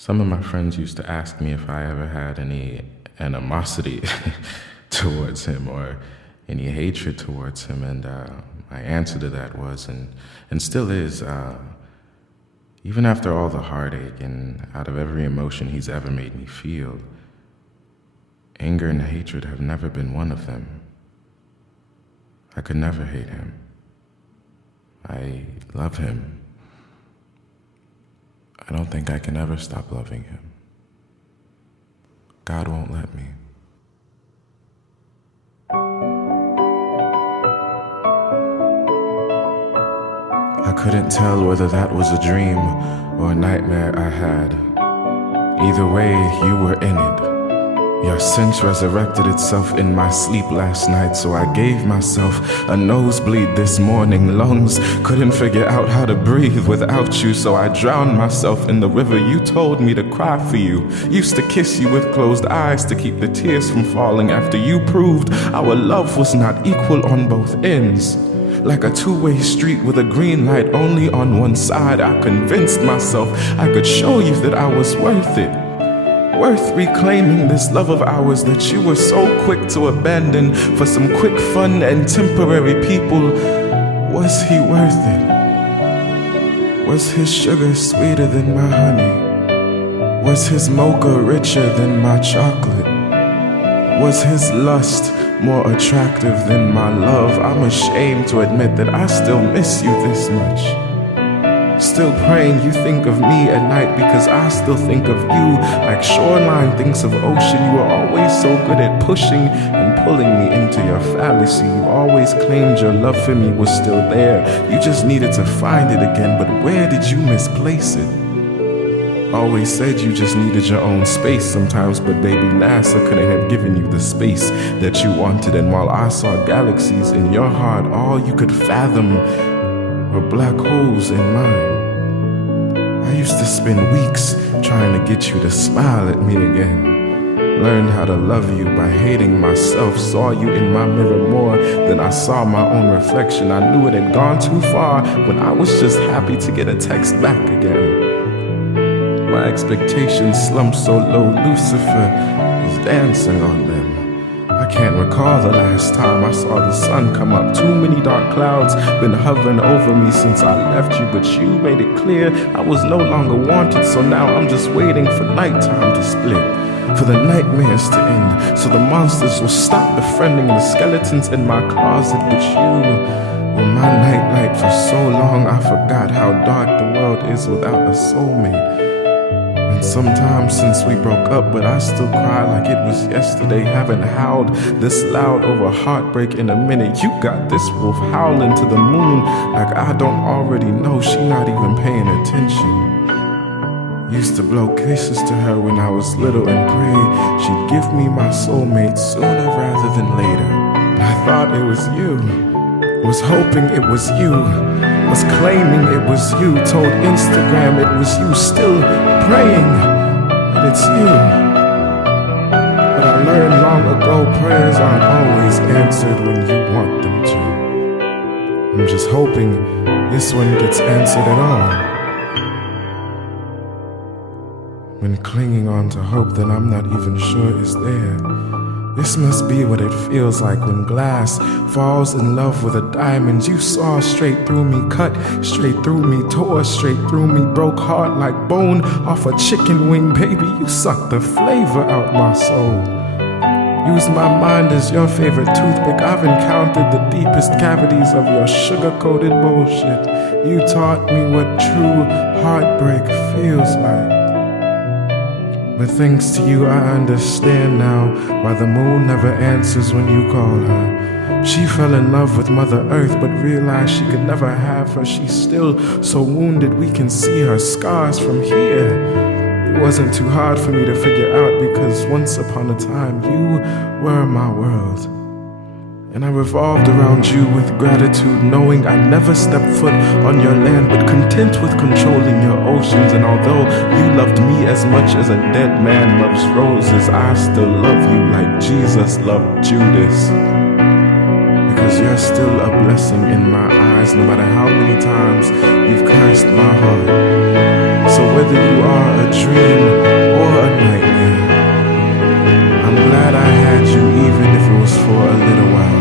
Some of my friends used to ask me if I ever had any animosity towards him or any hatred towards him, and my answer to that was, and still is, even after all the heartache and out of every emotion he's ever made me feel, anger and hatred have never been one of them. I could never hate him. I love him. I don't think I can ever stop loving him. God won't let me. I couldn't tell whether that was a dream or a nightmare I had. Either way, you were in it. Your sense resurrected itself in my sleep last night, so I gave myself a nosebleed this morning. Lungs couldn't figure out how to breathe without you, so I drowned myself in the river you told me to cry for you. Used to kiss you with closed eyes to keep the tears from falling after you proved our love was not equal on both ends. Like a two-way street with a green light only on one side, I convinced myself I could show you that I was worth it. Worth reclaiming this love of ours that you were so quick to abandon for some quick fun and temporary people. Was he worth it? Was his sugar sweeter than my honey? Was his mocha richer than my chocolate? Was his lust more attractive than my love? I'm ashamed to admit that I still miss you this much. Still praying you think of me at night, because I still think of you like shoreline thinks of ocean. You were always so good at pushing and pulling me into your fallacy. You always claimed your love for me was still there. You just needed to find it again, but where did you misplace it? Always said you just needed your own space sometimes, but baby, NASA couldn't have given you the space that you wanted. And while I saw galaxies in your heart, all you could fathom were black holes in mine. I used to spend weeks trying to get you to smile at me again. Learned how to love you by hating myself. Saw you in my mirror more than I saw my own reflection. I knew it had gone too far when I was just happy to get a text back again. My expectations slumped so low, Lucifer is dancing on them. I can't recall the last time I saw the sun come up. Too many dark clouds been hovering over me since I left you, but you made it clear I was no longer wanted. So now I'm just waiting for nighttime to split, for the nightmares to end, so the monsters will stop befriending the skeletons in my closet. But you were my nightlight for so long, I forgot how dark the world is without a soulmate. And sometimes since we broke up, but I still cry like it was yesterday. Haven't howled this loud over heartbreak in a minute. You got this wolf howling to the moon like I don't already know she not even paying attention. Used to blow kisses to her when I was little and pray she'd give me my soulmate sooner rather than later. I thought it was you, was hoping it was you, was claiming it was you, told Instagram it was you, still praying that it's you. But I learned long ago prayers aren't always answered when you want them to. I'm just hoping this one gets answered at all. Been clinging on to hope that I'm not even sure is there. This must be what it feels like when glass falls in love with a diamond. You saw straight through me, cut straight through me, tore straight through me, broke heart like bone off a chicken wing. Baby, you sucked the flavor out my soul. Use my mind as your favorite toothpick. I've encountered the deepest cavities of your sugar-coated bullshit. You taught me what true heartbreak feels like. But thanks to you, I understand now why the moon never answers when you call her. She fell in love with Mother Earth, but realized she could never have her. She's still so wounded, we can see her scars from here. It wasn't too hard for me to figure out, because once upon a time, you were my world. And I revolved around you with gratitude, knowing I never stepped foot on your land, but content with controlling your oceans. And although you loved me as much as a dead man loves roses, I still love you like Jesus loved Judas. Because you're still a blessing in my eyes, no matter how many times you've cursed my heart. So whether you are a dream or a nightmare. I'm glad I had you even if it was for a little while.